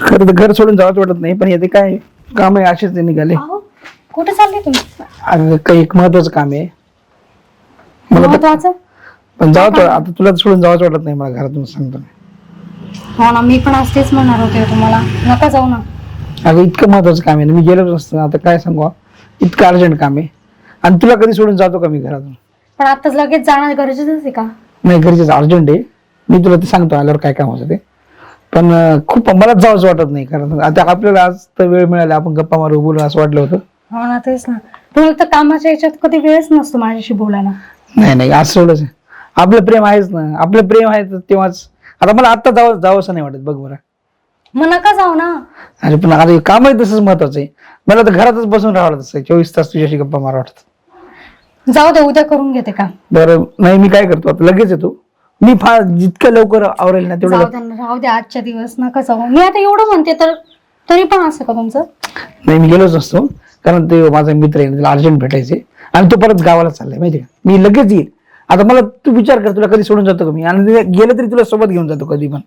खरं तर घर सोडून जावंच वाटत नाही पण येते काय काम आहे असेच ते निघाले. अहो कुठे चालले तुम्ही? अगं काही एक महत्वाचं काम आहे. मला तर- महत्वाचं पण जावंच वाट- आता तुला सोडून जावंच वाटत नाही मला घरातून सांगतो. हो ना मी पण आज तेच म्हणणार होते तुम्हाला. नका जाऊ ना. अगं इतकं महत्वाचं काम आहे ना. मी गेलोच नसतो आता काय सांगू? इतकं अर्जंट काम आहे. आणि तुला कधी सोडून जातो का मी घरातून? पण आताच लगेच जाणं गरजेचं आहे का? नाही घरचेच अर्जंट आहे. मी तुला ते सांगतो आल्यावर काय काम होतं ते. पण अं, खूप मलाच जावंच वाटत नाही कारण आता आपल्याला आज तर वेळ मिळाला. आपण गप्पा मारू बोलू असं वाटलं होतं. हो ना तेच ना. तुम्हाला तर कामाच्या याच्यात कधी वेळच नसतो माझ्याशी बोलायला. नाही नाही असं सोडच आपलं प्रेम आहेच ना. आपलं प्रेम आहे तर तेव्हाच आता मला आता जावं जावंसं नाही वाटत बघ बरं. मग नका जाऊ ना. अरे पण आता हे काम आहे तसंच महत्वाचं आहे. मला तर घरातच बसून राहावं लागतं चोवीस तास तुझ्याशी गप्पा मारा वाटत जाऊ दे उद्या करून घेते का बरं नाही मी काय करतो आता लगेच येतो. मी फार जितकं लवकर आवरेल ना तेवढं जाऊ द्या ना, राहू द्या आजच्या दिवस नका जाऊ. मी आता एवढं म्हणते तर तरी पण असं का तुमचं? नाही मी गेलोच नसतो कारण ते माझा मित्र आहे त्याला अर्जंट भेटायचे आणि तो परत गावाला चाललाय माहिती का? मी लगेच येईल. आता मला तू विचार कर तुला कधी सोडून जातो का मी? आणि गेलं तरी तुला सोबत घेऊन जातो कधी पण.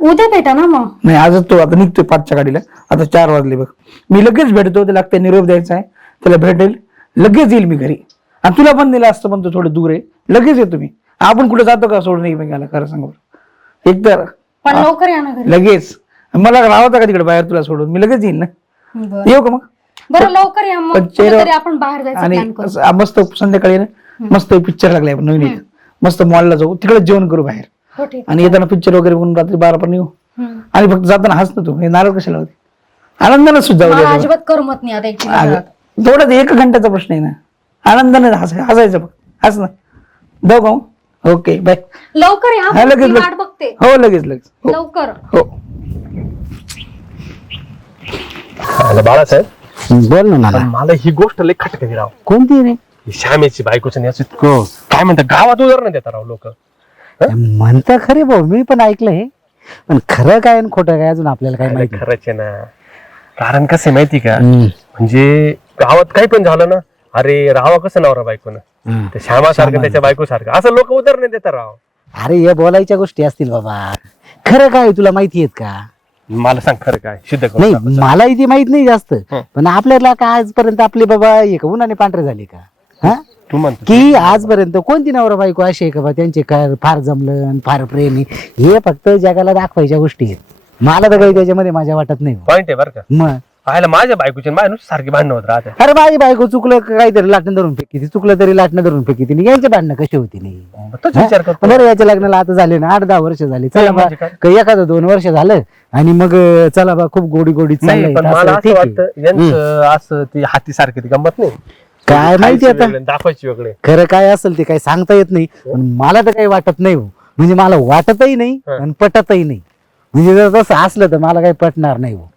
उद्या भेटा ना मग. नाही आजच तो आता निघतोय पाचच्या गाडीला. आता चार वाजले बघ. मी लगेच भेटतो त्याला ते निरोप द्यायचा आहे. त्याला भेटेल. लगेच येईल मी घरी. आणि तुला पण दिलं असतं पण तो थोडं दूर आहे. लगेच येतो मी. आपण कुठे जातो का सोडून एकमेकाला खरं सांग. एक तर पण लवकर या ना घरी. लगेच. मला राहता का तिकडे बाहेर तुला सोडून? मी लगेच येईल ना. बरं. येऊ का मग? बरं लवकर या मग. पण चेहरा- कुठेतरी आपण बाहेर जायचं आणि प्लॅन करू. असं मस्त संध्याकाळी ना मस्त पिक्चर लागलाय नवीन एक. मस्त मॉलला जाऊ. तिकडे जेवण करू बाहेर. हो ठीक आणि येताना पिक्चर वगैरे बघून रात्री बारा पण येऊ. आणि फक्त जाताना हस ना तू. हे नारळ कशाला होते? आनंदाने सुद्धा. अजिबात करमत नाही आता एक अगं, तेवढाच एक घंट्याचा प्रश्न आहे ना. आनंदाने हस हसायचं बघ हस ना. जाऊ? ओके बाय लवकर या हा, लगेच, मी लगेच. वाट बघते. हो लगेच लगेच. हो. लवकर. हो. आला बाळासाहेब. बोल ना मला मला ही गोष्ट लई खटकली राव. कोणती रे? ही श्यामेची बायकोचं नाही असं हो. काय म्हणतात गावात उदाहरण देतात राव लोक. म्हणता खरे भाऊ मी पण ऐकलंय पण खरं काय आणि खोटं काय अजून आपल्याला काय माहिती? खरंच आहे ना. कारण कसं आहे माहिती का? म्हणजे गावात काही पण झालं ना अरे राहावा कसं नवरा बायकोनं. त्या श्यामासारखं त्याच्या बायको सारखं असं लोक उदाहरण देतात राव. अरे या बोलायच्या गोष्टी असतील बाबा. खरं काय तुला माहिती आहेत का? मला सांग खरं काय सिद्ध करून नाही. मलाही ती माहीत नाही जास्त. हं. पण आपल्याला काय आजपर्यंत आपले बाबा हे का उन्हाने पांढरे झाले का? हा? तू म्हणतो की आजपर्यंत कोणती नवरा बायको अशी आहे का बा? त्यांचे काय फार जमलं आणि फार प्रेमी हे फक्त जगाला दाखवायच्या गोष्टी आहेत. मला तर काही त्याच्यामध्ये माझ्या वाटत नाही पॉइंट आहे बरं का? मग? पाहायला माझ्या बायकोची आणि माझ्या नुसती सारखी भांडणं होत राहते अरे माझी बायको चुकलं का काहीतरी लाटणं धरून फेकी ती चुकलं तरी लाटणं धरून फेकी ती यांचे भांडणं कशी होती नाही? तोच विचार करतो. बरं याच्या लग्नाला आता झाले ना आठ दहा वर्ष झाली. चला बा म्हणजे काय? काही एखादं दोन वर्ष झालं आणि मग अं, चला बा खूप गोडी गोडी नाही चाललंय. पण असं मला असं ठीक आहे. वाटतं यांचं असं ती हाती सारखी ती गंमत नाही. काय माहिती आता? दाखवायची वेगळे. खरं काय असेल ते काही सांगता येत नाही. पण मला तर काही वाटत नाही हो. म्हणजे मला वाटतही नाही हं. आणि पटतही नाही. म्हणजे जर तसं असलं तर मला काही पटणार नाही हो.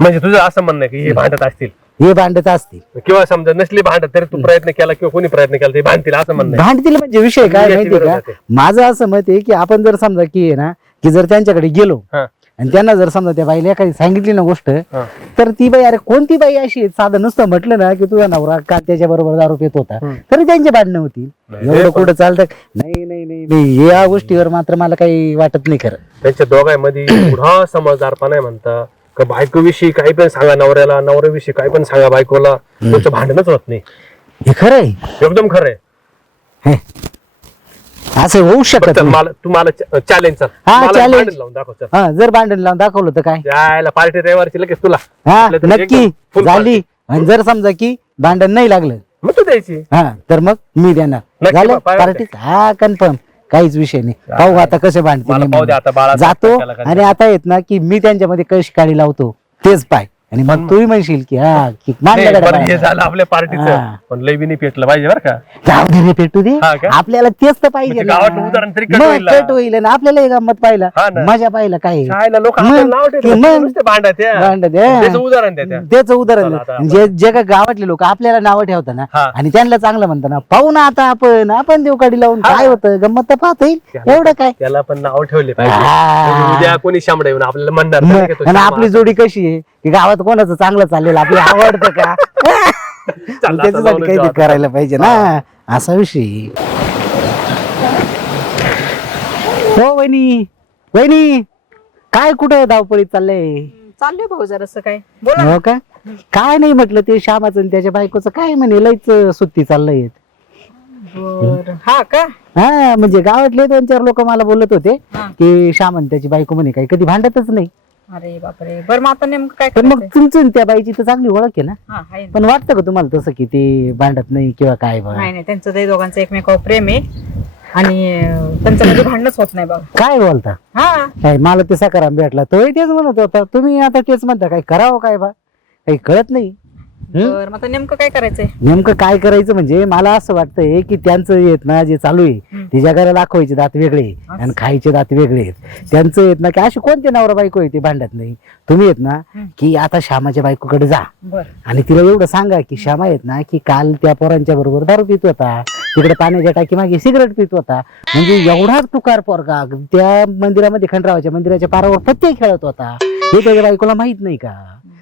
म्हणजे तुझं असं म्हणणं आहे की हे भांडत असतील. हे भांडत असतील. किंवा समजा नसली भांडत तरी तू प्रयत्न केला किंवा कोणी प्रयत्न केला ते भांडतील असं म्हणणं आहे. भांडतील म्हणजे विषय काय याची माहितीये का. माझं असं मत आहे की आपण जर समजा की आहे ना की जर त्यांच्याकडे गेलो हा, आणि त्यांना जर समजा त्या बाईला एखादी सांगितली ना गोष्ट. तर ती बाई अरे कोणती बाई अशी आहे? साधं नुसतं म्हटलं ना की तुझा नवरा का त्याच्या बरोबर दारू पित होता. तरी त्यांचे भांडणं होतील. एवढं कुठं चालतं? नाही नाही नाही नाही. या गोष्टीवर मात्र मला काही वाटत नाही खरं. त्यांच्या दोघांमध्ये एवढा समजदारपणा आहे म्हणता. का बायकोविषयी काही पण सांगा नवऱ्याला नवऱ्याविषयी काही पण सांगा बायकोला. तुमचं भांडणच होत नाही. हे खरं आहे. एकदम खरं आहे. हे. असं होऊ शकत नाही. मला तू मला चॅलेंज चल हा, मला challenge. भांडण लावून दाखव चल. हा जर भांडण लावून दाखवलं तर काय? पार्टी रविवारची लगेच तुला. हा तर नक्की. एकदम full झाली. आणि जर समजा की भांडण नाही लागलं मग तू द्यायची. हा तर मग मी देणार. नक्की झालं? बा, पार्टी हा कन्फर्म काहीच विषय नाही. पाहू आता कसे भांडते मला नाही पाहू दे म्हणून. आता बाळा जातो त्याला काय आणि आता येत ना की मी त्यांच्यामध्ये कशी काळी लावतो. तेच पाय. आणि मग तूही म्हणशील की हा की नाही, बरं, हे. झालं आपल्या पार्टीचं हा. पण लय बी नाही पेटलं पाहिजे बरं का जाऊ दे रे पेटू दे हा का? आपल्याला तेच तर पाहिजे म्हणजे ना. गावात उदाहरण तरी कट मग होईल ना. कट होईल ना आपल्याला हे गंमत पाहिला हा ना. मजा पाहिला काय शाळेला लोक मग- आपल्याला नाव ठेवतात. मग- नुसते भांडत त्या. भांडत, हा. त्याचं उदाहरण द्या त्या. त्याच उदाहरण चला आता जे जे काय गावातले लोक आपल्याला नावं ठेवतात ना हा. आणि त्यांना चांगलं म्हणतात ना पाहू ना आता आपण आपण देवकाडी लावून काय होतं गंमत तर पाहता येईल एवढं काय त्याला पण नाव ठेवले पाहिजे हा. म्हणजे उद्या कोणी शामडा येऊन आपल्याला म्हणणार नाही मग- का तो आणि शामा आपली जोडी कशी आहे की गावात कोणाचं चांगलं चाललेलं आपल्याला आवडतं का? त्याच्यासाठी काही. करायला पाहिजे ना. असा विषय. हो वहिनी. वहिनी काय कुठं धावपळीत चाललंय? चाललंय भाऊ जरासं काय. बोला हो का? काय नाही म्हटलं ते श्यामाचं आणि त्याच्या बायकोचं काय म्हणे लयच सुट्टी चाललंय. बर. हा का? हा म्हणजे गावातले दोन चार लोक मला बोलत होते हा. की श्याम आणि त्याची बायको म्हणे काही कधी भांडतच नाही. अरे बापरे. बर मग आता नेमकं काय पण मग करायचंय? तुमचं आणि त्या बाईची तर चांगली ओळख आहे ना. हा आहे ना. पण वाटतं का तुम्हाला तसं की ते भांडत नाही किंवा काय बा? नाही नाही त्यांचं ते दोघांचं एकमेकावर प्रेम आहे. आणि अं, त्यांचं कधी भांडणच होत नाही बघा काय बोलता? हा. काय मला ते सकाराम भेटला. तोही तेच म्हणत होता. तुम्ही आता तेच म्हणता काय करावं काय बा? काही कळत नाही? बर मग आता नेमकं काय करायचंय? नेमकं काय करायचं म्हणजे मला असं वाटतंय की त्यांचं येत ना जे चालू आहे. ते जगाला दाखवायचे दात वेगळे आणि खायचे दात वेगळे आहेत. त्यांचं येत ना की असे कोणते नवरा बायको आहे ते भांडत नाही. तुम्ही येत ना. की आता श्यामाच्या बायकोकडे जा. बर. आणि तिला एवढं सांगा की श्यामा येत ना की काल त्या पोरांच्या बरोबर दारू पित होता. तिकडे पाण्याच्या टाकी मागे सिगरेट पित होता. म्हणजे एवढा तुकार पोरगा त्या मंदिरामध्ये खंडरावाच्या मंदिराच्या पारावर पत्ते खेळत होता. हे त्याच्या बायकोला माहीत नाही का?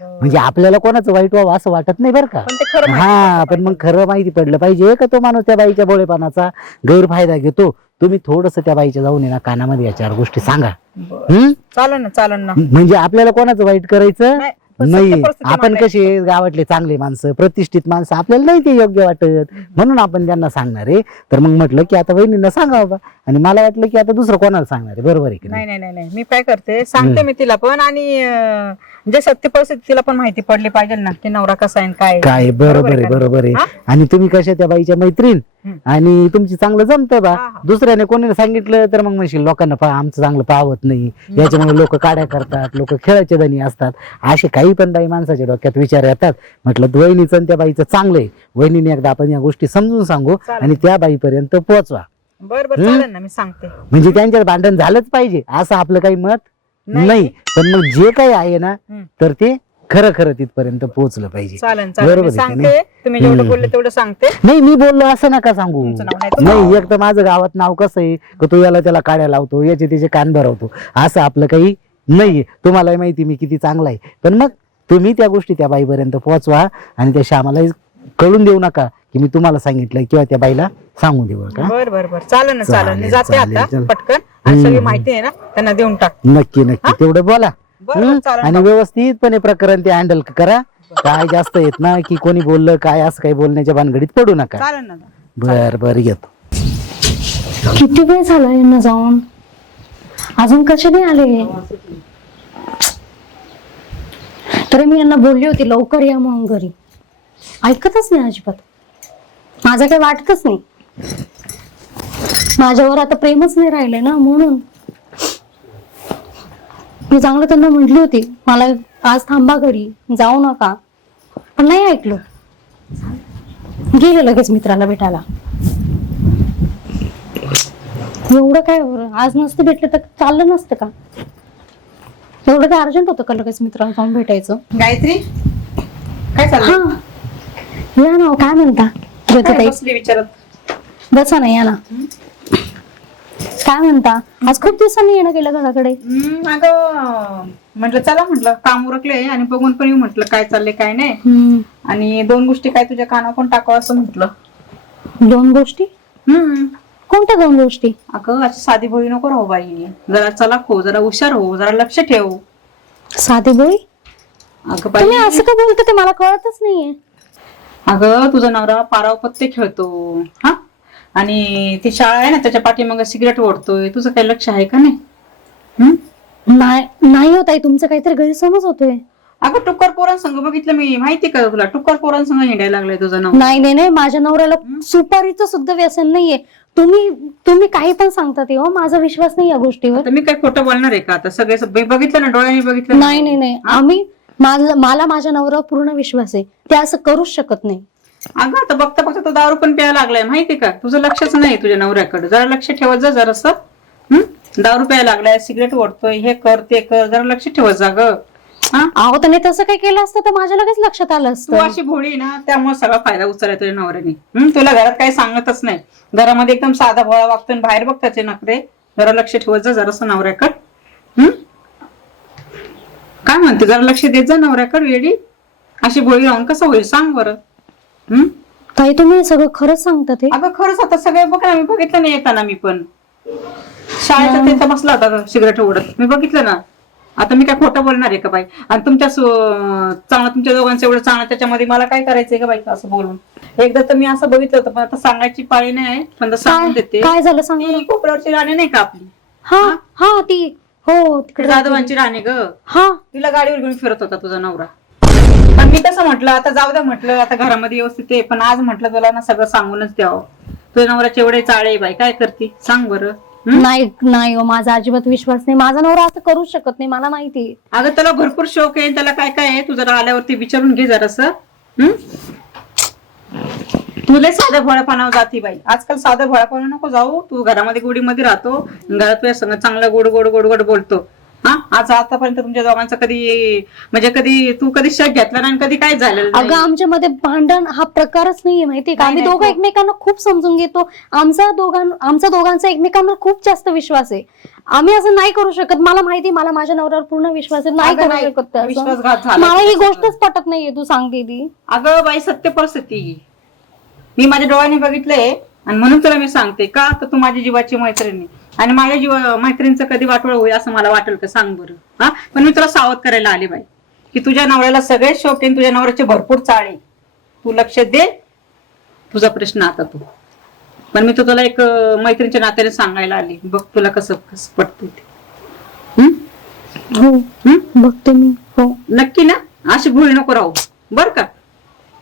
म्हणजे आपल्याला कोणाचं वाईट व्हावं असं वाटत नाही बरं का? पण ते खरं माहिती हा पण मग खरं माहिती पडलं पाहिजे का तो माणूस त्या बाईच्या भोळेपणाचा गैरफायदा घेतो? तुम्ही थोडस त्या बाईच्या जाऊन ना कानामध्ये या चार गोष्टी सांगा. बरं. हम्म? चालेल ना चालेल ना. म्हणजे आपल्याला कोणाचं वाईट करायचं? नाही, पण सत्य नाही परिस्थिती आपण मांडायची. कसे गावातले चांगले माणसं प्रतिष्ठित माणसं आपल्याला नाही ते योग्य वाटत. म्हणून आपण त्यांना सांगणार आहे. तर मग म्हटलं की आता वहिनींना सांगा बाबा. आणि मला वाटलं की आता दुसरं कोणाला सांगणार आहे? बरोबर आहे की नाही नाही? नाही मी काय करते सांगते मी तिला पण. आणि अं, जे सत्य परिस्थिती तिला पण माहिती पडली पाहिजे ना की नवरा कसा आहे आणि काय आहे. काय बरोबर आहे? बरोबर आहे. हा? आणि तुम्ही कशा त्या बाईच्या मैत्रीण? हम्म. आणि तुमची चांगलं जमतं बा. हा, हा. दुसऱ्याने कोणी सांगितलं तर मग म्हणशील लोकांना पहा आमचं चांगलं पाहत नाही. याच्यामुळे लोक काड्या करतात लोक खेळाचे धनी असतात. असे काही पण बाई माणसाच्या डोक्यात विचार येतात. म्हटलं वहिनीचं आणि त्या बाईचं चांगलं आहे. वहिनीने एकदा आपण या गोष्टी समजून सांगू चालेल. आणि त्या बाईपर्यंत पोहोचवा. बर बर चालेल ना मी सांगते. म्हणजे त्यांच्यात भांडण झालंच पाहिजे. असं आपलं काही मत नाही. नाही. पण मग जे काही आहे ना हम्म. तर ते खरं खरं तिथपर्यंत पोहोचलं पाहिजे. चालेल चालेल. बरोबर मी आहे की सांगते. तुम्ही जेवढं बोलले तेवढं सांगते. नाही मी बोललो असं नका सांगू. तुमचं नाव नाही, तुमचं नाही एक तर माझं गावात नाव कसं आहे की तू याला त्याला काड्या लावतो याचे त्याचे कान भरवतो. असं आपलं काही नाहीये तुम्हाला माहिती मी किती चांगला आहे. पण मग तुम्ही त्या गोष्टी त्या बाईपर्यंत पोहोचवा आणि त्या श्यामाला कळून देऊ नका की मी तुम्हाला सांगितलं किंवा त्या बाईला सांगू देऊ का? बर बर बर. चालेल ना चालेल. मी जाते चालेल, आता चालेल. पटकन. आणि सगळी माहिती आहे ना त्यांना देऊन टाक. नक्की नक्की. तेवढं बोला. बरं, बरं, हं? चालेल आणि व्यवस्थितपणे प्रकरण ते हँडल करा. काय जास्त येत ना की कोणी बोललं काय असं काही बोलण्याच्या भानगडीत पडू नका. चालेल ना बर बर येतो. किती वेळ झाला यांना जाऊन? अजून कसे नाही आले? तरी मी यांना बोलली होती लवकर या म्हणून घरी. ऐकतच नाही अजिबात. माझं काही वाटतच नाही. माझ्यावर आता प्रेमच नाही राहिले ना म्हणून. मी चांगलं त्यांना म्हटली होती मला आज थांबा घरी जाऊ नका. पण नाही ऐकलं. गेलं लगेच मित्राला भेटायला. एवढं काय बरं? आज नसते भेटले तर चाललं नसतं का? एवढं काय अर्जंट होतं का लगेच मित्राला जाऊन भेटायचं? गायत्री? काय चाललंय? हा. या ना काय म्हणता? काय ज्योतिताई? बसली विचारत? बसा ना या ना. काय म्हणता? आज खूप दिवसांनी येणं केलं घराकडे. हम्म, अगं म्हटलं चला म्हटलं काम उरकले आणि बघून पण येऊ म्हटलं काय चाललंय काय नाही. हम्म, आणि दोन गोष्टी काय तुझ्या कानावर पण टाकावं असं म्हटलं. दोन गोष्टी? हम्म. कोणत्या दोन गोष्टी? अगं अशी साधी भोळी नको राहू बाई. जरा चला हो जरा हुशार हो जरा लक्ष ठेव. साधी बोळी अगं बाई. असं का बोलता ते मला कळतच नाहीये. अगं तुझा नवरा पाराव पत्ते खेळतो. हा? आणि ती शाळा आहे ना त्याच्या पाठीमागे सिगरेट ओढतोय. तुझं काही लक्ष आहे का नाही? नाही नाही होत आहे तुमचं काहीतरी गैरसमज होतोय. अगं टुक्कर पोरांसंग बघितलं मी. माहिती का तुला? टुक्कर पोरांसंग हिंडायला लागलाय तुझा नवरा. नाही नाही नाही. माझ्या नवऱ्याला सुपारीचं सुद्धा व्यसन नाहीये. तुम्ही तुम्ही काही पण सांगता ते हो माझा विश्वास नाही या गोष्टीवर. आता मी काय खोटं बोलणार आहे का? आता सगळे स- बघितलं ना डोळ्यांनी बघितलं? नाही नाही नाही. आम्ही मला मला माझ्या नवऱ्यावर पूर्ण विश्वास आहे. ते असं करूच शकत नाही. अगं आता बघता बघता तो दारू पण प्यायला लागलाय माहिती का? तुझं लक्षच नाही तुझ्या नवऱ्याकडे. जरा लक्ष ठेवत जा जरासं. दारू प्यायला लागलाय सिगरेट ओढतोय हे कर ते कर. जरा लक्ष ठेवत जा ग. हा? अहो त्याने तसं काही केलं असतं तर माझ्या लगेच लक्षात आलं तू असतं. अशी भोळी आहे ना त्यामुळे सगळा फायदा उचलाय तुझ्या नवऱ्याने. तुला घरात काही सांगतच नाही. घरामध्ये एकदम साधा भोळा वागतो आणि बाहेर बघ त्याचे नखरे. जरा लक्ष ठेवत जा जरासं नवऱ्याकड. काय म्हणते? जरा लक्ष देत जा नवऱ्याकड वेडी. अशी भोळी राहून कसं होईल? सांग बरं. हम्म? ताई तुम्ही सगळं खरंच सांगता ते? अगं खरंच आता सगळे बघ ना मी बघितलं नाही येताना मी पण. शाळेत त्यांचा बसला होता सिगरेट ओढत. मी बघितलं ना. आता मी काय खोटं बोलणार आहे का बाई? आणि तुमच्या चांगलं तुमच्या दोघांचं एवढं चांगलं त्याच्यामध्ये मला काय करायचंय का बाई असं बोलून? एकदा तर मी असं बघितलं होतं पण आता सांगायची पाळी नाही आहे पण सांगून देते. काय झालं सांगा. ती कोपऱ्यावरची राणी नाही का आपली? हा हा? ती हो तिकडे जाधवांची राणी ग. हा. तिला गाडीवर घेऊन फिरत होता तुझा नवरा. पण मी कसं म्हटलं आता जाऊ द्या म्हटलं आता घरामध्ये व्यवस्थित आहे पण आज म्हटलं तुला ना सगळं सांगूनच द्यावं. तुझ्या नवऱ्याचे एवढे चाळे बाई काय करते? सांग बरं? नाही नाही हो माझा अजिबात विश्वास नाही. माझा नवरा असं करूच शकत नाही मला माहिती. अगं त्याला भरपूर शौक आहे त्याला काय काय आहे? तू जरा आल्यावरती विचारून घे जरासं. हं? तुला साध्या भोळ्यापणावर जाती बाई. आजकाल साध्या भोळ्यापणा नको जाऊ. तू घरामध्ये गोडीमध्ये राहतो. घरात तुझ्या संग चांगला गोड गोड गोड गोड बोलतो. हा आज आतापर्यंत तुमच्या दोघांचा कधी म्हणजे कधी तू कधी शक घेतला नाही आणि कधी काय झालेलं अगं नाही. आमच्यामध्ये भांडण हा प्रकारच नाहीये माहितीये का? नाही, आम्ही नाही, दोघं हो. एकमेकांना खूप समजून घेतो. आमचा दोघां आमचा दोघांचा एकमेकांवर खूप जास्त विश्वास आहे. आम्ही असं नाही करू शकत. मला माहिती मला माझ्या नवऱ्यावर पूर्ण विश्वास आहे. नाही अगं, करू नाही. शकत ते असं. विश्वासघात झाला मला ही गोष्टच पटत नाहीये तू सांगते ती अगं बाई सत्य परिस्थिती. मी माझ्या डोळ्याने बघितलंय आणि म्हणून तुला मी सांगते का? तर तू माझी जीवाची मैत्रिणी. आणि माझ्या जीव मैत्रिणीचं कधी वाटोळ होईल असं मला वाटेल का सांग बरं. हा? पण मी तुला सावध करायला आले बाई. की तुझ्या नवऱ्याला सगळे आणि तुझ्या नवऱ्याचे भरपूर चाळे तू लक्ष दे. तुझा प्रश्न आता तू. पण मी तुला एक मैत्रिणीच्या नात्याने सांगायला आली. बघ तुला कसं कसं पटतं ते. हम्म? हो. हम्म? बघते मी. हो. नक्की ना? अशी भुळी नको राहू. बर का?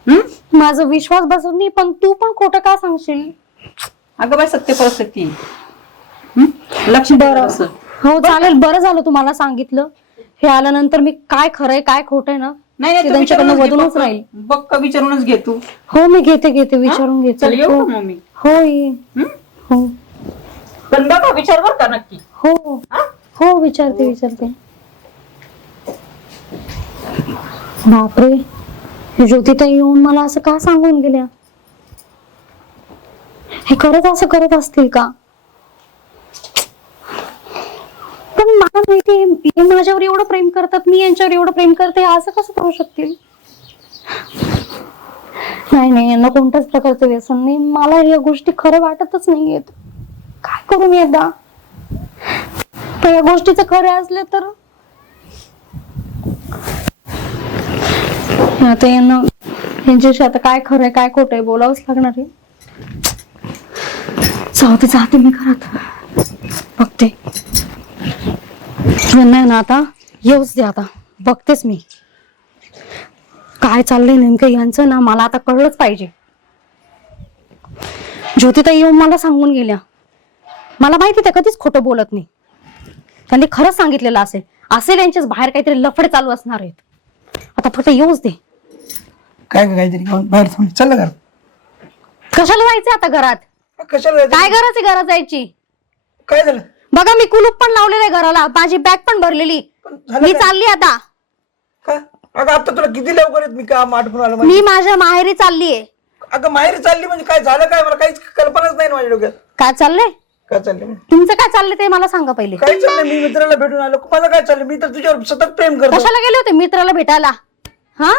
हम्म माझा विश्वास बसत नाही पण तू पण खोटं का सांगशील? अगं बाई सत्य परिस्थिती? लक्ष बरं. हो चालेल बरं झालं तुम्हाला सांगितलं. हे आल्यानंतर मी काय खरंय काय खोटंय ना नाही नाही ते तू त्यांच्याकडनं विचारूनच घे, राहील. विचारूनच घे तू. हो मी घेते घेते विचारून घेते. चल येऊ हो. हो ये. हं? हो. पण बघा विचार बर का नक्की. हो. हा? हो विचारते विचारते. बापरे. ज्योतिताई येऊन मला असं का सांगून गेल्या? हे खरंच असं करत असतील का? मला माहिती हे माझ्यावर एवढं प्रेम करतात मी यांच्यावर एवढं प्रेम करते असं कसं करू शकतील नाही नाही यांना कोणत्याच प्रकारचं व्यसन नाही. मला या गोष्टी खरं वाटतच नाहीयेत. काय करू मी एकदा पण या गोष्टीचं खरं असलं तर? आता यांना यांच्याशी आता काय खरंय काय खोटं आहे बोलावंच लागणार आहे. जाते जाते मी घरात. बघते. यांना आहे ना आता? येऊच दे आता. बघतेच मी. काय चाललंय नेमकं यांचं ना मला आता कळलंच पाहिजे. ज्योतिताई येऊन मला सांगून गेल्या. मला माहिती त्या कधीच खोटं बोलत नाही. त्यांनी खरंच सांगितलेलं असेल. असेल यांच्याच बाहेर काहीतरी लफडे चालू असणार आहेत. आता फक्त येऊच दे. काय काहीतरी घेऊन बाहेर थांब. चाललं का कशाला जायचं आता घरात? कशाला जायचं? काय गरज आहे घरात जायची काय झालं? बघा मी कुलूप पण लावलेलं आहे घराला. माझी बॅग पण भरलेली. पण झालं मी काय? चालली आता. का? अगं आता तुला किती लवकर येत मी काम आठवून आलं माझी मी माझ्या माहेरी चाललीये अगं माहेरी चालली म्हणजे काय झालं काय? मला काहीच कल्पनाच नाही ना माझ्या डोक्यात. काय चाललंय? काय चाललंय म्हणजे? तुमचं काय चाललंय ते मला सांगा पहिले. काय चाललंय? मी मित्राला भेटून आलो. माझं काय चाललंय? मी तर तुझ्यावर सतत प्रेम करतो. कशाला गेले होते मित्राला भेटायला? हा?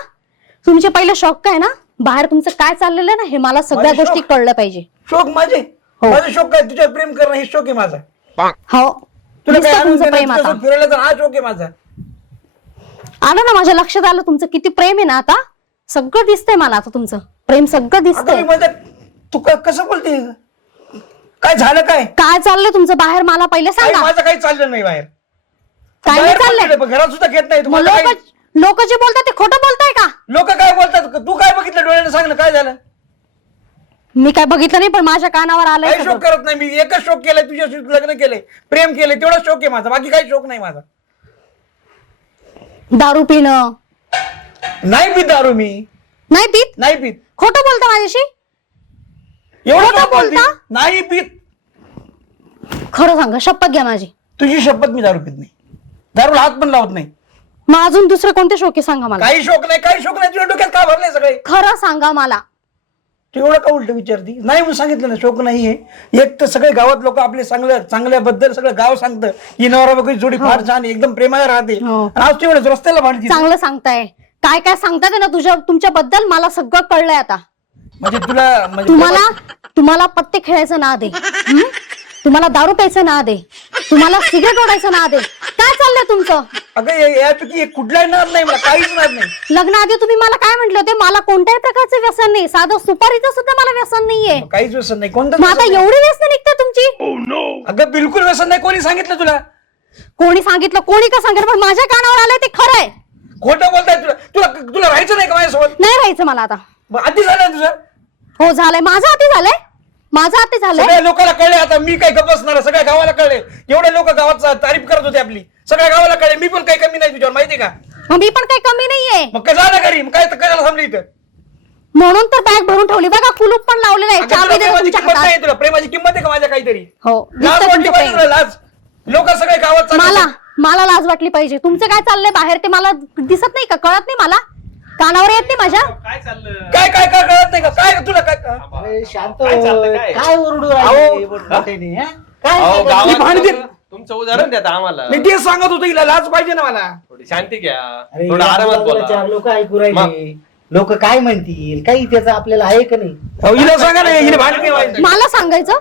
तुमचे पहिले शॉक काय ना? बाहेर तुमचं काय चाललेलं आहे ना हे मला सगळ्या माझे गोष्टी शौक? कळलं पाहिजे. शोक माझे? माझे शोक काय? तुझ्यावर प्रेम करणं हे शोक आहे माझा. हो. तुला काय दिसतं आणून तुमचं देणं, प्रेम आता. तुझ्यासोबत फिरायला तर हा शोक आहे माझा. आलं ना माझ्या लक्षात आलं तुमचं किती प्रेम आहे ना आता? सगळं दिसतंय मला आता तुमचं. प्रेम सगळं मी दिसतंय तू क- कसं बोलते? काय झालं काय? काय चाललंय तुमचं? बाहेर मला पहिले काय सांगा माझं काही चाललं नाही बाहेर. काय नाही बाहेर पण चाललंय. गेले, पण घरात सुद्धा घेत नाही. मग तुम्हाला लोक लोक जे बोलतात ते खोटं बोलताय का? लोक काय बोलतात? तू काय बघितलं? डोळ्याने सांग ना काय झालं? मी काय बघितलं नाही पण माझ्या कानावर आलंय काही सगळं. शोक करत नाही मी एकच शोक केलाय तुझ्याशी लग्न केलंय प्रेम केलंय तेवढा शोक आहे माझा बाकी काही शोक नाही माझा. दारू पिणं. नाही पित दारू मी. नाही पीत? नाही पित. खोटं बोलता माझ्याशी? एवढं खोटं का बोलती? नाही पित. खरं सांगा शपथ घ्या माझी. तुझी शपथ मी दारू पित नाही. दारूला हात पण लावत नाही. मग अजून दुसरे कोणते शोके सांगा मला? काही शोक नाही काही शोक नाही तुझ्या डोक्यात का भरले सगळे? खरं सांगा मला. तू एवढं का उलट विचारती? नाही म्हणून सांगितलं ना शोक नाहीये एक तर सगळे गावात लोक आपले चांगल्या चांगल्याबद्दल सगळं गाव सांगतं. ही नवरा बघी जोडी फार छान आहे, एकदम प्रेमाला राहते. हो. आणि आज तू एवढं रस्त्याला भांडती चांगलं सांगताय. काय काय सांगताय ना तुझ्या तुमच्याबद्दल मला सगळं कळलंय आता. म्हणजे तुला म्हणजे तुम्हाला तुम्हाला पत्ते खेळायचं ना दे हं? तुम्हाला दारू प्यायचं ना दे तुम्हाला सिगरेट ओढायचं ना दे काय चाललंय तुमचं? अगं या- यापैकी एक कुठलाही नाद नाही मला काहीच नाद नाही. लग्नाआधी तुम्ही मला काय म्हंटले होते? मला कोणत्याही प्रकारचं व्यसन नाही. साधं सुपारीचं सुद्धा मला व्यसन नाहीये. काहीच व्यसन नाही. कोणतं मग आता व्यसन नाही. एवढी व्यसन निघते तुमची? अगं बिलकुल व्यसन नाही. कोणी सांगितलं तुला? कोणी सांगितलं? कोणी का सांगितलं? पण माझ्या कानावर आलंय ते खरंय खोटं बोलताय तुला. तुला तुला राहायचं नाही का माझ्यासोबत? नाही राहायचं मला आता. मग आधी झालं ना तुझं? हो झालंय. माझं हाती झालंय. माझं हाती झालंय. सगळ्या लोकांना कळले आता मी काय गप बसणार आहे, सगळ्या गावाला कळले. एवढे लोक गावात तारीफ करत होते आपली. सगळ्या गावाला कळले मी पण काही कमी नाही तुझ्यावर माहिती का? मग मी पण काही कमी नाहीये. मग काय झालं घरी? मग काय करायला थांबली इथं? म्हणून तर बॅग भरून ठेवली. बघा कुलूप पण लावलेलं आहे. अगं, चाबी तुला प्रेमाची तुमच्या किंमत हातात. नाही तुला. प्रेमाची किंमत आहे का माझ्या काहीतरी? हो. लाज दिसतंय वाटली तुमचं पाहिजे प्रेम. तुला लाज. लोक सगळे गावात चालले. मला मला लाज वाटली पाहिजे. तुमचं काय चाललंय बाहेर ते मला दिसत नाही का? कळत नाही मला? कानावर येत नाही माझ्या? काय चाललं? काय काय काय कळत नाही का? काय तुला काय अरे शांत काय चाललंय, हो. काय? काय ओरडू अहो, राहिले? हा? अहो, गावात मी भांडते. तुमचं उदाहरण द्या आता आम्हाला. मी तेच सांगत होतो हिला लाज पाहिजे ना मला. थोडी शांती घ्या. अरे थोडं आरामात बोला. चार लोक ऐकू राहिले. लोक काय म्हणतील? काही त्याचं आपल्याला आहे का नाही? अहो, हिला सांगा ना. मला सांगायचं?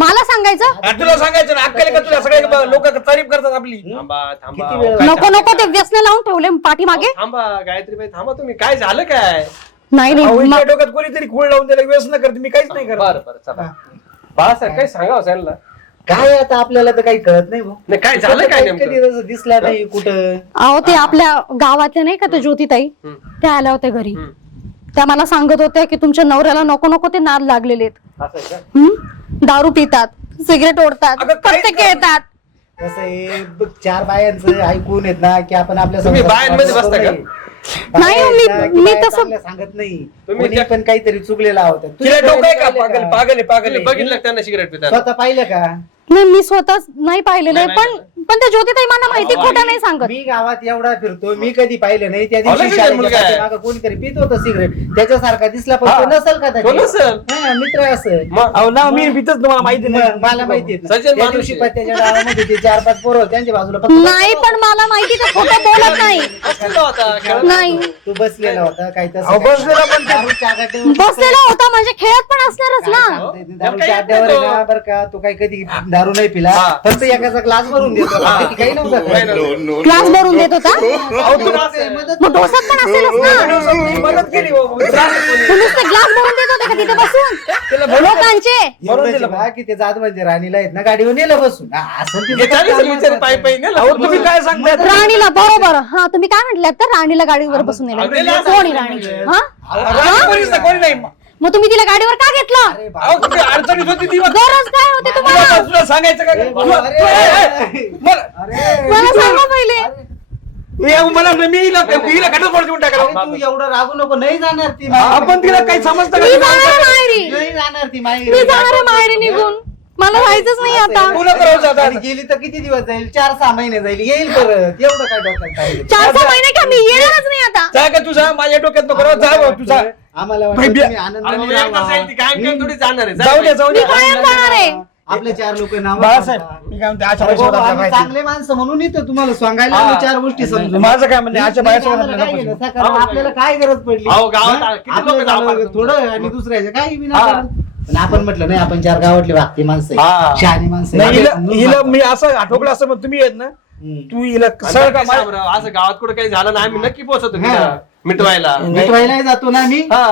मला सांगायचं? तुला सांगायचं ना अक्कल का तुला? सगळे लोक तारीफ करतात आपली. थांबा थांबा. किती वेळ? अहो, काय नको नको ते व्यसन लावून ठेवले पाठीमागे. थांबा गायत्रीबाई थांबा तुम्ही. काय झालं काय? नाही नाही म- डोक्यात कोणीतरी खूळ लावून त्याला व्यसन करते मी काहीच नाही करत. बरं बरं चला. बाळासाहेब काय सांगा त्यांना काय आता आपल्याला तर काही कळत नाही भाऊ. नाही काय झालं काय कधी नेमकं? तसं दिसला नाही कुठं? अहो ते आपल्या गावातल्या नाही का ते ज्योतिताई? हम्म. त्या आल्या होत्या घरी. हम्म. त्या मला सांगत होत्या की तुमच्या नवऱ्याला नको नको ते नाद लागलेले आहेत. असं आहे का? हम्म? दारू पितात सिगरेट ओढतात अगं, काहीच पत्ते नाही. खेळतात कसं आहे बघ, चार बायांचं ऐकून येत ना की आपण आपल्या तुम्ही संसारात बायांमध्ये बसता का? नाही. नाही, बाया मी- आहेत ना, की मी बाया तसं- चांगल्या सांगत नाही तुम्ही कोणी त्या- पण काहीतरी चुकलेला होता तिला डोकं आहे का पागल पागल आहे पागल आहे. बघितलं का त्यांना सिगरेट पिताना स्वतः पाहिलं का नाही मी स्वतःच नाही पाहिलेलं आहे नाही, पण पण त्या ज्योतिताई मला माहिती खोटं नाही सांगत. मी गावात एवढा फिरतो मी कधी पाहिलं नाही. त्या दिवशी शाळेच्या मुलगा आहे. पाठीमागं कोणीतरी पित होतं सिगरेट. त्याच्यासारखा दिसला पण हा. तो नसल का तो नसेल. हा, मित्र असेल मग अहो ना मी भीतच तुम्हाला माहिती नाही. मला माहिती आहे. ना. सज्जन त्या माणूस दिवशी आहे. पत्त्याच्या डावामध्ये ते चार पाच पोरं होते, त्यांच्या बाजूला फक्त नाही पण मला माहिती ते खोटं बोलत नाही. बसलेला होता खेळत नाही. तू बसलेला होता काही तसं अहो, काही बसलेला पण ते- दारूच्या अड्ड्यावर बसलेला होता म्हणजे खेळत पण असणारच ना. दारूच्या येत अड्ड्यावर नाही आहे तो. ना बरं का तू काही कधी दारू नाही पिला हा. फक्त एकाचा ग्लास भरून देतो. हा. बाकी काही नव्हतं नाही, नाही. क्लास भरून देत होता मग डोसात पण असेलच ना. हो. तू नुसते ग्लास भरून देत होते का तिथे बसून? लोकांचे. की ते जात म्हणजे राणीला आहेत ना गाडीवर नेलं बसून. हा, असं हे तुम्ही काय सांगताय? राणीला बरोबर. हा तुम्ही काय म्हटल्यात तर राणीला गाडीवर बसून नेलं. कोणी राणी हा? कोणीच नाही, कोणी नाही? मग तुम्ही तिला गाडीवर का घेतलं? अरे अहो बाबा. तुम्ही अडचणीत होती ती मग. गरज काय होती तुम्हाला? तुला तुला सांगायचं का? अरे तुला- बाबा, अरे, तुला- ए, ए, ए, मला- सांगा पहिले. ए, मला मी हिला मी हिला घटस्फोट देऊन टाकला. अरे, तू एवढं रागू नको नाही जाणार ती आपण तिला काही समजतं मी माहेरी. नाही जाणार ती माहेरी. मी जाणार आहे माहेरी निघून. मला राहायचंच नाही आता. पुन्हा करावं जातं. आणि. गेली तर किती दिवस जाईल? चार सहा महिने जाईल. येईल परत. एवढं काय पाहिजे चार सहा महिने का मी? येणारच नाही आता. जा का तुझा माझ्या डोक्यात नको राहू, जा भाऊ, तुझा आम्हाला भाई, वाटतं बी- तुम्ही अरे आनंदाने मग एकदा राहावा. जाईल ती काय काय थोडी जाणार आहे. जाऊ दे जाऊ दे मी कायम जाणार आहे. आपले चार लोक नाव बाळासाहेब मी काय म्हणते आशा बाई सोबत आपल्याला राहायचं. चांगले माणसं म्हणून येतो तुम्हाला सांगायला चार गोष्टी समजून. माझं काय म्हणणे आम्हाला काय आपल्याला घेणं, काय गरज पडली? अहो, गावात हा? किती आपलं लोकं गाव झालं पाहतात? थोडं आणि दुसऱ्याचं काही हा. नाही पण आपण म्हटलं नाही आपण चार गावातले वागते माणसं हा. शहाणी माणसं आहे. नाही हिला समजून हिला सांगतो. मी असं आठवलं असं मग तुम्ही येत ना हम्म. तू हिला आणि सरळ का मा- असं गावात कुठे काही झालं ना आम्ही नक्की पोहोचतो हा. तिथं मिटवायला मिटवायलाही जातो ना मी हा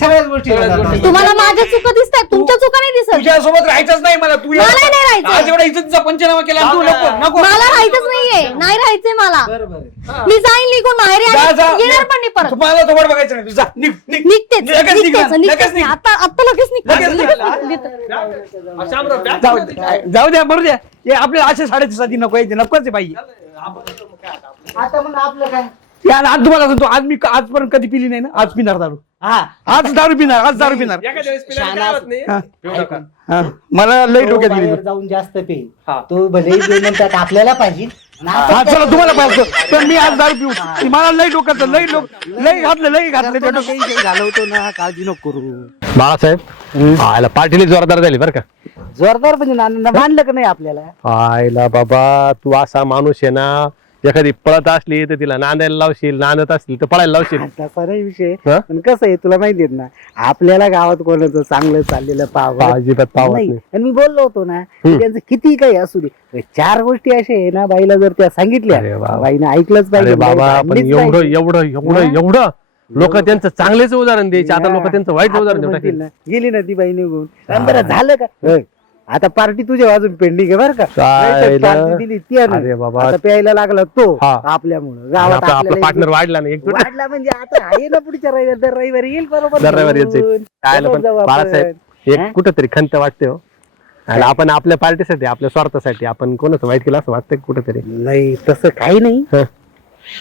सगळ्याच गोष्टी सगळ्याच गोष्टी. तुम्हाला माझ्या चुका दिसतात तुमच्या चुका नाही दिसत. तुझ्या सोबत राहायचंच नाही मला तू मला नाही राहायचं. आज एवढा इज्जतीचा पंचनामा केला आणि तू नको द्या. नको. मला राहायचंच नाहीये. नाही राहायचंय मला. बरोबर आहे. मी जाईन निघून माहेरी जा आणि जा येणार पण नाही परत. तुम्हाला थोबड बघायचं नाही. तू जा निघ निघ. निघतेच लगेच निघ निघतेच ना, निघतेच लगेच नाही निघ. आता आता लगेच निघतेच लगेच निघ. लगेच निघतेच. अहो, शामराव, बॅग जाऊ कुठे दे जाऊ द्या बरू द्या. हे आपल्याला अशा साडेतीसाठी नको यायचे नकोच आहे बाई. आता मग आपलं काय? यार आज तुम्हाला सांगतो आज मी आजपर्यंत कधी पिली नाही ना आज पिणार दारू. हा. आज दारू पिणार आज दारू पिणार. एखाद्या वेळेस पिल्याने काय होत नाही. हा. पिऊ नका. हा. मला लई तो डोक्यात गेली. बाहेर जाऊन जास्त पे हा. तो भले म्हणतात आपल्याला पाहिजे. आणि आपण हा चला तुम्हाला पाहिजे. पण मी आज दारू पिऊ. मला लई डोक्यात लई डोक लई घातलं लई घातलं त्या डोक्यात. घालवतो ना काळजी नको करू. बाळासाहेब आयला पार्टीली जोरदार झाली बरं का? जोरदार म्हणजे ना- ना- मानलं का नाही आपल्याला? आयला बाबा तू असा माणूस आहे ना एखादी पळत असली तर तिला नांदायला लावशील नांदत असली तर पळायला लावशील तसा नाही विषय हा? पण कसं आहे तुला माहिती आहे ना आपल्याला गावात कोणाचं चांगलं चाललेलं पाहावं अजिबात पावत नाही नाही आणि मी बोललो होतो ना की त्यांचं किती काही असू दे चार गोष्टी अशा आहे ना बाईला जर त्या अरे सांगितल्या वा. बाईनं ऐकलंच पाहिजे अरे बाबा बाई पण मानलीच एवढं पाहिजे. एवढं एवढं? एवढं लोक त्यांचं चांगलेच उदाहरण द्यायचे आता लोक. त्यांचं वाईट आपण उदाहरण देऊ म्हणतील टाकेल. ना, गेली ना ती बाई निघून आणि बरं झालं का होय. आता पार्टी तुझ्या वाजून पेंडिंग आहे बरं का काय नाही तर ना? party दिली त्यानं. अरे बाबा. आता प्यायला लागला तो हा. आपल्यामुळं आणि गावात आपला आपला आपल्याला पार्टनर वाढला नाही एक. वाढला म्हणजे आता आहे ना पुढच्या रविवारी दर रविवारी येईल बरोबर दर रविवारी यायचं. घेऊन. काय पण जाऊ आपण. बाळासाहेब हा? एक कुठंतरी खंत वाटते हो आणि आपण आपल्या पार्टीसाठी आपल्या स्वार्थासाठी आपण कोणाचं वाईट केलं असं वाटतंय कुठेतरी नाही तसं काही नाही हं.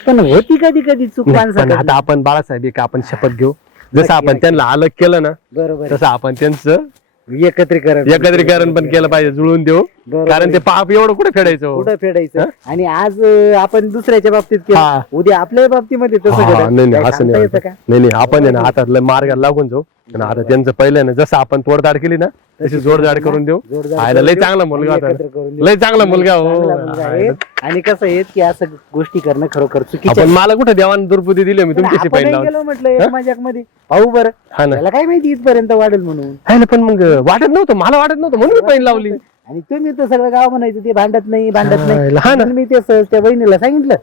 पण होती कधी कधी चूक पण माणसाकडनं. आता आपण बाळासाहेब एक आपण शपथ घेऊ जसं आपण त्यांना अलग केलं ना बरोबर आहे. तसं आपण त्यांचं एकत्रीकरण एकत्रीकरण पण केलं पाहिजे जुळून देऊ. बरोबर कारण ते पाप एवढं कुठे फेडायचं? हो? कुठं फेडायचं? आणि आज अं, आपण दुसऱ्याच्या बाबतीत केलं. हा. उद्या आपल्या बाबतीमध्ये तसं हा. नाही नाही असं सांगता नाही येतं का? नाही नाही आपण आहे ना आता लय मार्गाला लागून जाऊ. आणि आता त्यांचं पहिलं ना जसं आपण तोडदाड केली ना तशी जोडदाड करून देऊ. आयला लय करून चांगला मुलगा होता एकत्र करून देऊ. लय चांगला मुलगा चांगला हो. मुलगा आहे. आणि कसं आहे की असं गोष्टी करणं खरोखर चुकीचं आपण मला कुठे देवान दुर्बुद्धी दिली मी तुमच्याशी आपण नाही गेलो म्हटलं मध्ये पाहू बरं. हा ना. त्याला काय माहिती इथपर्यंत वाढेल म्हणून? आहे ना पण मग वाटत नव्हतं मला वाटत नव्हतं म्हणून मी पैन लावली. आणि तुम्ही तर सगळं गाव म्हणायचं ते भांडत नाही भांडत हा, नाही. लहान. म्हणून मी ते सहज त्या बहिणीला सांगितलं.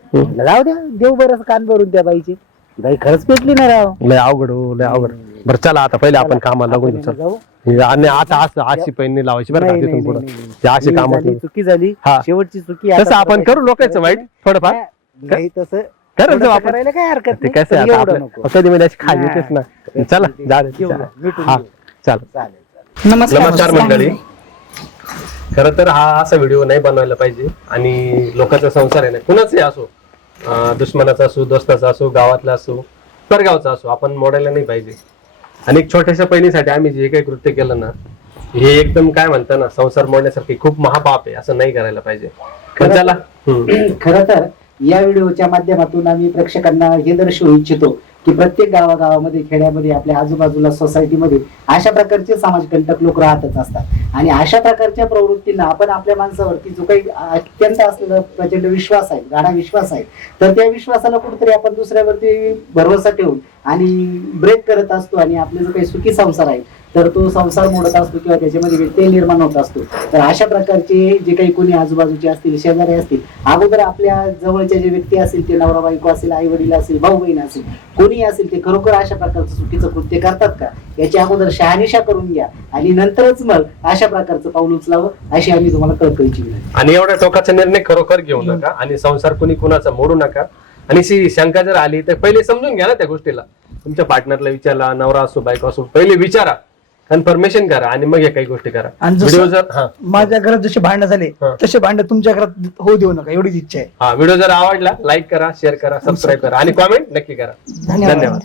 जाऊ द्या देऊ बरं कान भरून त्या बाईची. बाई खरंच पेटली ना राव. लय अवघड हो लय अवघड. बरं चला आता पहिले आपण कामाला लागून चल. जाऊ. आणि आता असं अशी पैन नाही लावायची बरं का नाही, तिथून नाही, पुढं. नाही, नाही. ते अशी चुकी कामं झाली, चुकी झाली. हा. शेवटची चुकी तसं आता आपण करू लोकांचं वाईट थोडंफार. नाही तसं करायचं थोडंसं आपण. करायला काय हरकत ते नाही कसं पण आहे आता एवढं आपलं? नको. कधी मध्ये अशी खाली नाही. येतेच ना. चला जा रे, घेऊ, चला. भेटून हा घेऊ. चल चालेल चालेल. नमस्कार. मंडळी. खर तर हा असा व्हिडिओ नाही बनवायला पाहिजे आणि लोकांचा संसार आहे ना कुणाचाही असो. अं, दुश्मनाचा असो दोस्ताचा असो गावातला असो परगावचा असो आपण मोडायला नाही पाहिजे आणि एक छोट्याशा पहिलीसाठी आम्ही जे काही कृत्य केलं ना हे एकदम काय म्हणता ना संसार मोडण्यासारखी खूप महापाप आहे असं नाही करायला पाहिजे पण चला हम्म. खर तर या व्हिडिओच्या माध्यमातून आम्ही प्रेक्षकांना हे दर्शवू इच्छितो की प्रत्येक गावागावामध्ये खेड्यामध्ये आपल्या आजूबाजूला सोसायटीमध्ये अशा प्रकारचे समाजकंटक लोक राहतच असतात. आणि अशा प्रकारच्या प्रवृत्तींना आपण आपल्या माणसावरती जो काही अत्यंत असलेला प्रचंड विश्वास आहे गाढा विश्वास आहे तर त्या विश्वासाला कुठेतरी आपण दुसऱ्यावरती भरोसा ठेवून आणि ब्रेक करत असतो आणि आपले जो काही सुखी संसार आहे तर तो संसार मोडत असतो किंवा त्याच्यामध्ये व्यत्यय निर्माण होत असतो तर अशा प्रकारचे जे काही कोणी आजूबाजूचे असतील शेजारी असतील अगोदर आपल्या जवळचे जे व्यक्ती असतील ते नवरा बायको असेल आई वडील असेल भाऊ बहीण असेल कोणी असेल ते खरोखर अशा प्रकारचं चुकीचं कृत्य करतात का? याची अगोदर शहानिशा करून घ्या आणि नंतरच मग अशा प्रकारचं पाऊल उचलावं अशी आम्ही तुम्हाला कळकळीची विनंती आणि एवढ्या टोकाचा निर्णय खरोखर घेऊ नका आणि संसार कुणी कुणाचा मोडू नका. आणि शी शंका जर आली तर पहिले समजून घ्या ना त्या गोष्टीला. तुमच्या पार्टनरला विचारला नवरा असो बायको असो पहिले विचारा. कन्फर्मेशन करा आणि मग या काही गोष्टी करा. आणि जसं- व्हिडिओ जर हा. माझ्या घरात जसे भांडणं झाले हा. तसे भांडण तुमच्या घरात होऊ देऊ नका एवढीच इच्छा आहे. हा व्हिडिओ जर आवडला लाईक करा शेअर करा सबस्क्राईब करा आणि कॉमेंट नक्की करा. धन्यवाद. धन्यवाद.